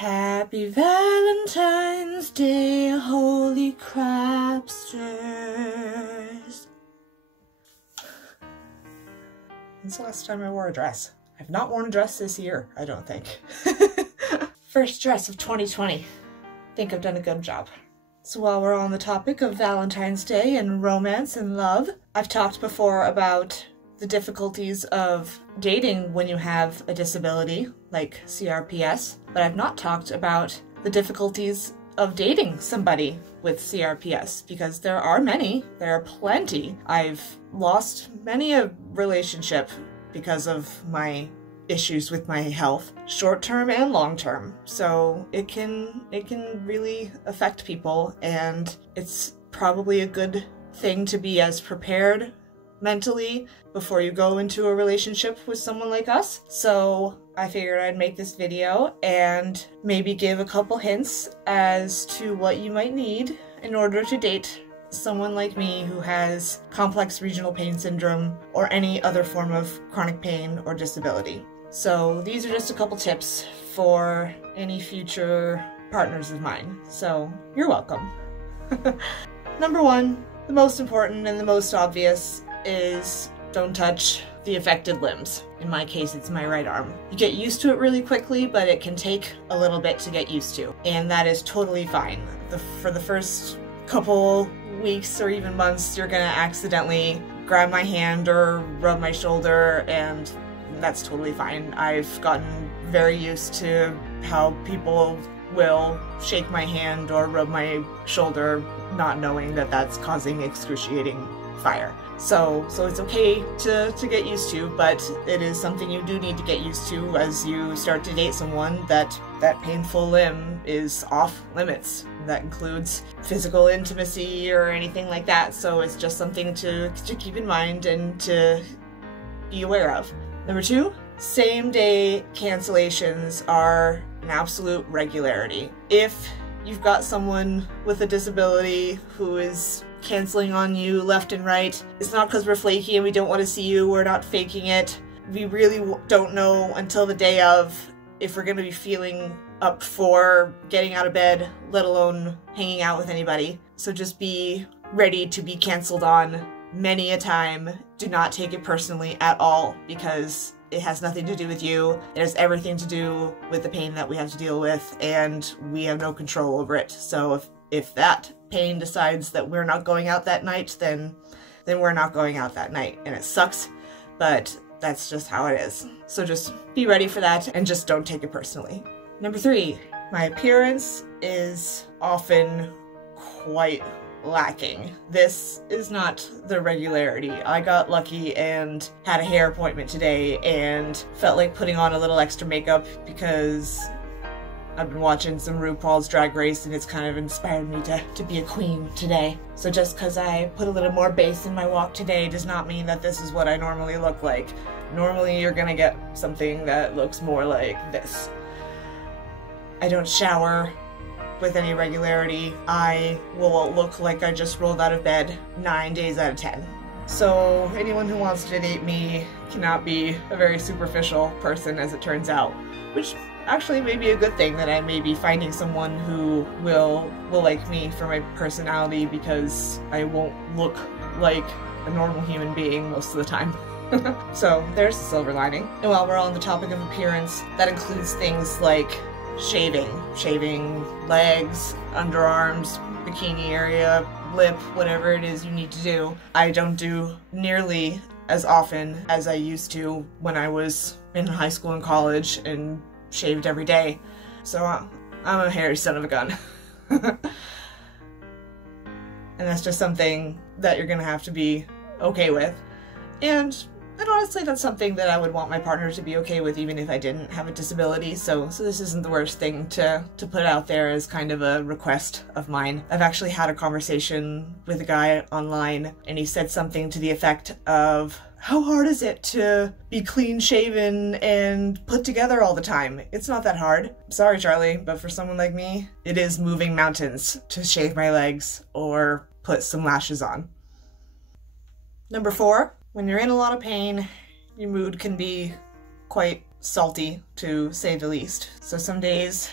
Happy Valentine's Day, holy crapsters. When's the last time I wore a dress? I've not worn a dress this year, I don't think. First dress of 2020. Think I've done a good job. So while we're on the topic of Valentine's Day and romance and love, I've talked before about the difficulties of dating when you have a disability, like CRPS, but I've not talked about the difficulties of dating somebody with CRPS, because there are many, there are plenty. I've lost many a relationship because of my issues with my health, short-term and long-term. So it can really affect people, and it's probably a good thing to be as prepared mentally before you go into a relationship with someone like us. So I figured I'd make this video and maybe give a couple hints as to what you might need in order to date someone like me who has complex regional pain syndrome or any other form of chronic pain or disability. So these are just a couple tips for any future partners of mine. So you're welcome. Number one, the most important and the most obvious is don't touch the affected limbs. In my case, it's my right arm. You get used to it really quickly, but it can take a little bit to get used to, and that is totally fine. For the first couple weeks or even months, you're gonna accidentally grab my hand or rub my shoulder, and that's totally fine. I've gotten very used to how people will shake my hand or rub my shoulder, not knowing that that's causing excruciating fire. So it's okay to get used to, but it is something you do need to get used to as you start to date someone. That painful limb is off limits. That includes physical intimacy or anything like that. So it's just something to keep in mind and to be aware of. Number two, same day cancellations are an absolute regularity. If you've got someone with a disability who is canceling on you left and right, it's not because we're flaky and we don't want to see you, we're not faking it. We really don't know until the day of if we're going to be feeling up for getting out of bed, let alone hanging out with anybody. So just be ready to be canceled on many a time. Do not take it personally at all, because it has nothing to do with you. It has everything to do with the pain that we have to deal with, and we have no control over it. So if that pain decides that we're not going out that night, then we're not going out that night. And it sucks, but that's just how it is. So just be ready for that and just don't take it personally. Number three, my appearance is often quite lacking. This is not the regularity. I got lucky and had a hair appointment today and felt like putting on a little extra makeup because I've been watching some RuPaul's Drag Race and it's kind of inspired me to be a queen today. So just because I put a little more bass in my walk today does not mean that this is what I normally look like. Normally you're gonna get something that looks more like this. I don't shower with any regularity. I will look like I just rolled out of bed 9 days out of 10. So anyone who wants to date me cannot be a very superficial person, as it turns out, which actually may be a good thing, that I may be finding someone who will like me for my personality, because I won't look like a normal human being most of the time. So there's the silver lining. And while we're on the topic of appearance, that includes things like shaving legs, underarms, bikini area, lip, whatever it is you need to do. I don't do nearly as often as I used to when I was in high school and college and shaved every day. So I'm a hairy son of a gun. And that's just something that you're gonna have to be okay with. And honestly, that's something that I would want my partner to be okay with, even if I didn't have a disability. So this isn't the worst thing to put out there as kind of a request of mine. I've actually had a conversation with a guy online, and he said something to the effect of, how hard is it to be clean shaven and put together all the time? It's not that hard. Sorry, Charlie, but for someone like me, it is moving mountains to shave my legs or put some lashes on. Number four, when you're in a lot of pain, your mood can be quite salty, to say the least. So some days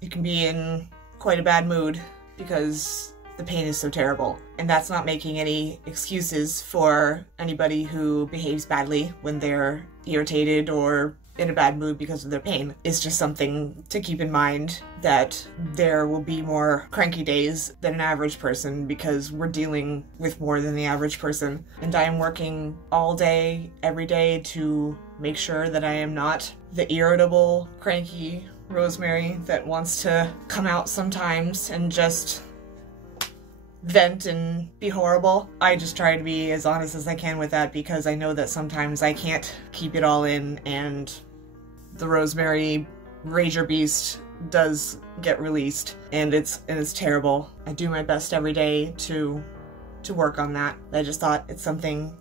you can be in quite a bad mood because the pain is so terrible. And that's not making any excuses for anybody who behaves badly when they're irritated or in a bad mood because of their pain. It's just something to keep in mind, that there will be more cranky days than an average person because we're dealing with more than the average person. And I am working all day, every day to make sure that I am not the irritable, cranky Rosemary that wants to come out sometimes and just vent and be horrible. I just try to be as honest as I can with that because I know that sometimes I can't keep it all in, and the Rosemary Rager Beast does get released, and it's terrible. I do my best every day to work on that. I just thought it's something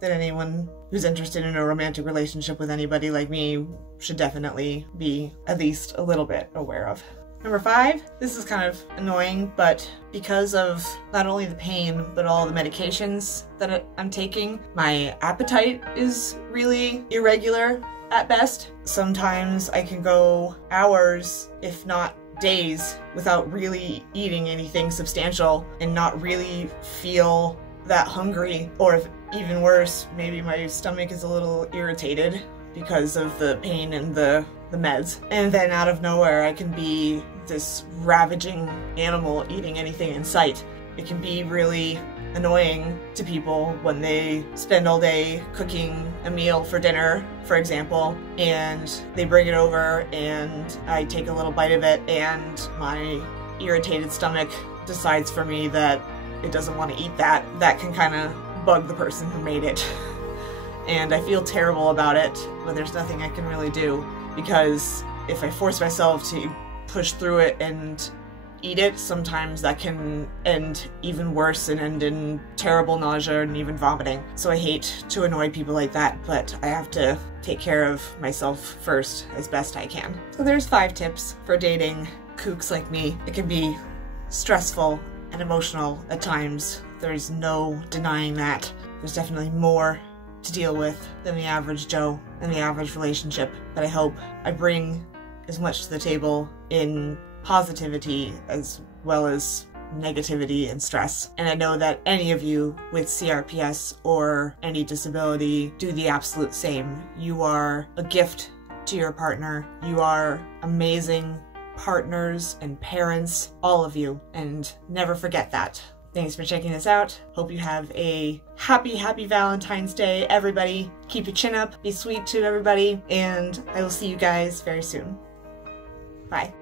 that anyone who's interested in a romantic relationship with anybody like me should definitely be at least a little bit aware of. Number 5, this is kind of annoying, but because of not only the pain, but all the medications that I'm taking, my appetite is really irregular at best. Sometimes I can go hours, if not days, without really eating anything substantial and not really feel that hungry, or if even worse, maybe my stomach is a little irritated because of the pain and the meds. And then out of nowhere I can be this ravaging animal eating anything in sight. It can be really annoying to people when they spend all day cooking a meal for dinner, for example, and they bring it over and I take a little bite of it and my irritated stomach decides for me that it doesn't want to eat that. That can kind of bug the person who made it. And I feel terrible about it, but there's nothing I can really do, because if I force myself to push through it and eat it, sometimes that can end even worse and end in terrible nausea and even vomiting. So I hate to annoy people like that, but I have to take care of myself first as best I can. So there's 5 tips for dating kooks like me. It can be stressful and emotional at times. There's no denying that. There's definitely more to deal with than the average Joe and the average relationship, but I hope I bring as much to the table in positivity as well as negativity and stress. And I know that any of you with CRPS or any disability do the absolute same. You are a gift to your partner. You are amazing partners and parents, all of you, and never forget that. Thanks for checking this out. Hope you have a happy Valentine's Day, everybody. Keep your chin up, be sweet to everybody, and I will see you guys very soon. Bye.